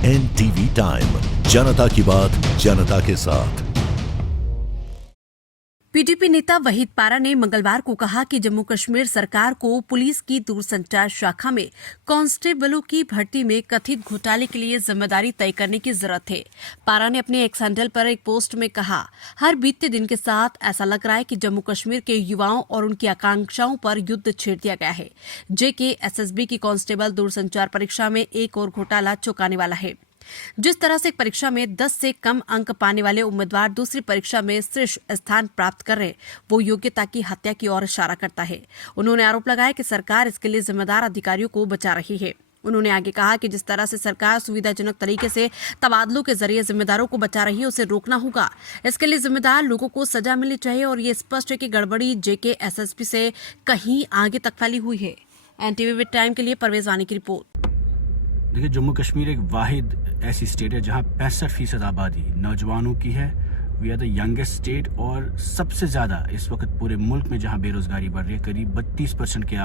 NTV time, जनता की बात जनता के साथ। पीडीपी नेता वहीद पारा ने मंगलवार को कहा कि जम्मू कश्मीर सरकार को पुलिस की दूरसंचार शाखा में कांस्टेबलों की भर्ती में कथित घोटाले के लिए जिम्मेदारी तय करने की जरूरत है। पारा ने अपने एक्स हैंडल पर एक पोस्ट में कहा, हर बीतते दिन के साथ ऐसा लग रहा है कि जम्मू कश्मीर के युवाओं और उनकी आकांक्षाओं पर युद्ध छेड़ दिया गया है। जेके एसएसबी की कांस्टेबल दूरसंचार परीक्षा में एक और घोटाला चौंकाने वाला है। जिस तरह से एक परीक्षा में 10 से कम अंक पाने वाले उम्मीदवार दूसरी परीक्षा में शीर्ष स्थान प्राप्त कर रहे, वो योग्यता की हत्या की ओर इशारा करता है। उन्होंने आरोप लगाया कि सरकार इसके लिए जिम्मेदार अधिकारियों को बचा रही है। उन्होंने आगे कहा कि जिस तरह से सरकार सुविधाजनक तरीके से तबादलों के जरिए जिम्मेदारों को बचा रही है, उसे रोकना होगा। इसके लिए जिम्मेदार लोगों को सजा मिलनी चाहिए और ये स्पष्ट है कि गड़बड़ी जेके एसएसपी से कहीं आगे तक फैली हुई है। एनटीवी टाइम के लिए परवेज वानी की रिपोर्ट। देखिए, जम्मू कश्मीर एक वाहिद ऐसी स्टेट है जहां 65% आबादी नौजवानों की है। We are the youngest state और सबसे ज़्यादा इस वक्त पूरे मुल्क में जहां बेरोज़गारी बढ़ रही है, करीब 32% के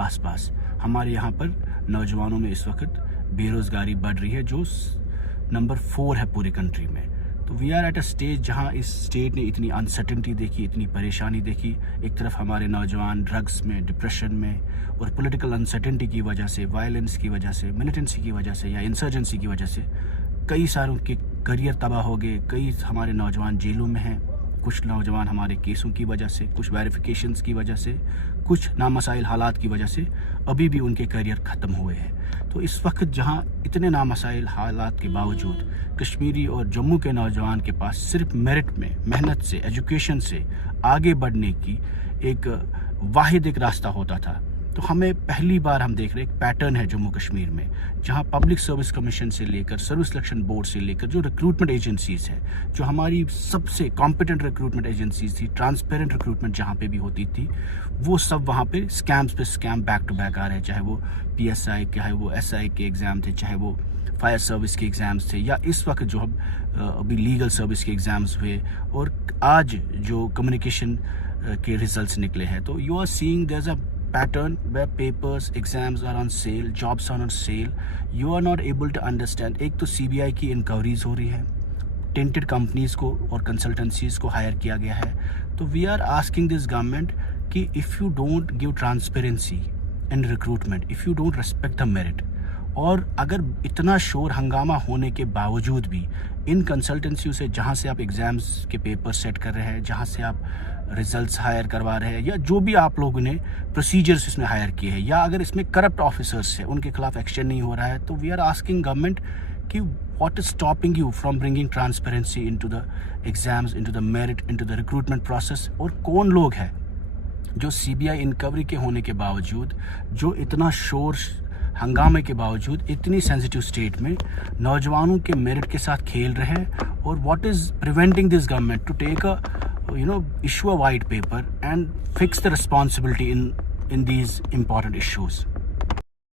आसपास हमारे यहाँ पर नौजवानों में इस वक्त बेरोज़गारी बढ़ रही है, जो नंबर 4 है पूरे कंट्री में। तो we are at a stage जहां इस स्टेट ने इतनी अनसर्टेनिटी देखी, इतनी परेशानी देखी। एक तरफ हमारे नौजवान ड्रग्स में, डिप्रेशन में और पॉलिटिकल अनसर्टेनिटी की वजह से, वायलेंस की वजह से, मिलिटेंसी की वजह से या इंसर्जेंसी की वजह से कई सारों के करियर तबाह हो गए। कई हमारे नौजवान जेलों में हैं, कुछ नौजवान हमारे केसों की वजह से, कुछ वेरिफिकेशंस की वजह से, कुछ नामसाइल हालात की वजह से अभी भी उनके करियर ख़त्म हुए हैं। तो इस वक्त जहां इतने नामसाइल हालात के बावजूद कश्मीरी और जम्मू के नौजवान के पास सिर्फ मेरिट में, मेहनत से, एजुकेशन से आगे बढ़ने की एक वाहिद एक रास्ता होता था, तो हमें पहली बार हम देख रहे एक पैटर्न है जम्मू कश्मीर में, जहां पब्लिक सर्विस कमीशन से लेकर, सर्विस सिलेक्शन बोर्ड से लेकर जो रिक्रूटमेंट एजेंसीज हैं, जो हमारी सबसे कॉम्पिटेंट रिक्रूटमेंट एजेंसीज थी, ट्रांसपेरेंट रिक्रूटमेंट जहां पे भी होती थी, वो सब वहां पे स्कैम बैक टू बैक आ रहे हैं। चाहे वो PSI, चाहे वो SI के एग्ज़ाम थे, चाहे वो फायर सर्विस के एग्ज़ाम्स थे, या इस वक्त जो हम अभी लीगल सर्विस के एग्ज़ाम्स हुए और आज जो कम्युनिकेशन के रिजल्ट्स निकले हैं। तो you are seeing there is a pattern where papers, exams are on sale, jobs are on sale. You are not able to understand. एक तो CBI की इंक्वायरीज हो रही है, टेंटेड कंपनीज को और कंसल्टेंसीज को हायर किया गया है। तो we are asking this government कि if you don't give transparency in recruitment, if you don't respect the merit, और अगर इतना शोर हंगामा होने के बावजूद भी इन कंसल्टेंसियों से, जहाँ से आप एग्ज़ाम्स के पेपर सेट कर रहे हैं, जहाँ से आप रिजल्ट्स हायर करवा रहे हैं, या जो भी आप लोगों ने प्रोसीजर्स इसमें हायर किए हैं, या अगर इसमें करप्ट ऑफिसर्स हैं उनके खिलाफ एक्शन नहीं हो रहा है, तो वी आर आस्किंग गवर्नमेंट कि what is stopping you from bringing transparency into the exams, into the merit, into the recruitment process. और कौन लोग हैं जो CBI इंक्वायरी के होने के बावजूद, जो इतना शोर हंगामे के बावजूद इतनी सेंसिटिव स्टेट में नौजवानों के मेरिट के साथ खेल रहे हैं, और what is preventing this government to take a issue a white paper and fix the responsibility in these important issues.